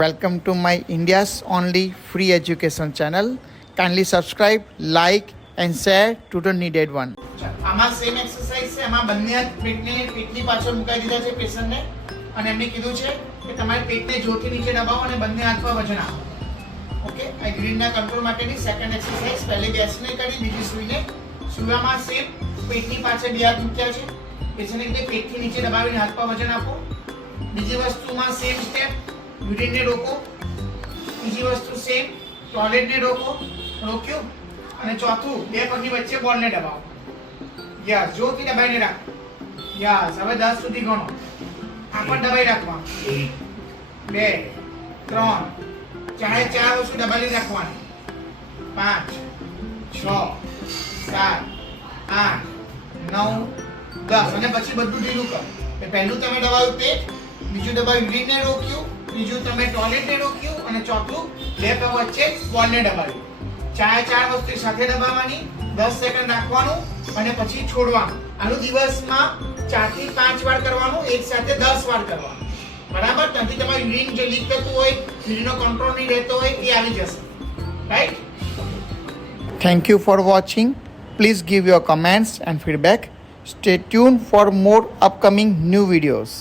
Welcome to my India's only free education channel. Kindly subscribe, like and share to the needed one. આમાં same exercise છે. આમાં બંને હાથ પેટની પાછળ મુકાઈ દીધા છે પેશન્ટને અને એમને કીધું છે કે તમારે પેટને જોરથી નીચે દબાવો અને બંને હાથ પર વજન આપો. ઓકે, આ ગ્રીનના કંટ્રોલ માટેની સેકન્ડ એક્સરસાઇઝ. પહેલી બેસીને કરી, બીજી સૂઈને. સૂવામાં સેમ પેટની પાછળ બે હાથ મૂક્યા છે. પેશન્ટને કીધું પેટથી નીચે દબાવીને હાથ પર વજન આપો. બીજી વસ્તુમાં સેમ સ્ટેપ, યુરિનને રોકો. બીજી વસ્તુ સેમ, ટોયલેટને રોક્યું. અને ચોથું, બે પગની વચ્ચે બોલને દબાવો. યસ, જોરથી દબાઈને રાખો. યસ, હવે 10 સુધી ગણો. આ પણ દબાઈ રાખવા. 1 2 3 ચારે ચાર વસ્તુ દબાવી રાખવાની. 5 6 7 8 9 10 અને પછી બધું ઢીલું કરો. પહેલું તમે દબાવ્યું પેટ, બીજું દબાવ્યું યુરિનને રોક્યું, ત્રીજું તમે ટોયલેટને રોક્યું અને ચોથું બે પગ વચ્ચે બોલને દબાવ્યું. ચાર વસ્તુ સાથે દબાવવાની, 10 સેકન્ડ રાખવાનું અને પછી છોડવાનું. આનું દિવસમાં 4 થી 5 વાર કરવાનું, એક સાથે 10 વાર કરવાનું. બરાબર? ત્યાંથી તમારું યુરિન જે લીક થતું હોય, યુરિનનો કંટ્રોલ નહીં રહેતો હોય, એ આવી જશે. Right? Thank you for watching. Please give your comments and feedback. Stay tuned for more upcoming new videos.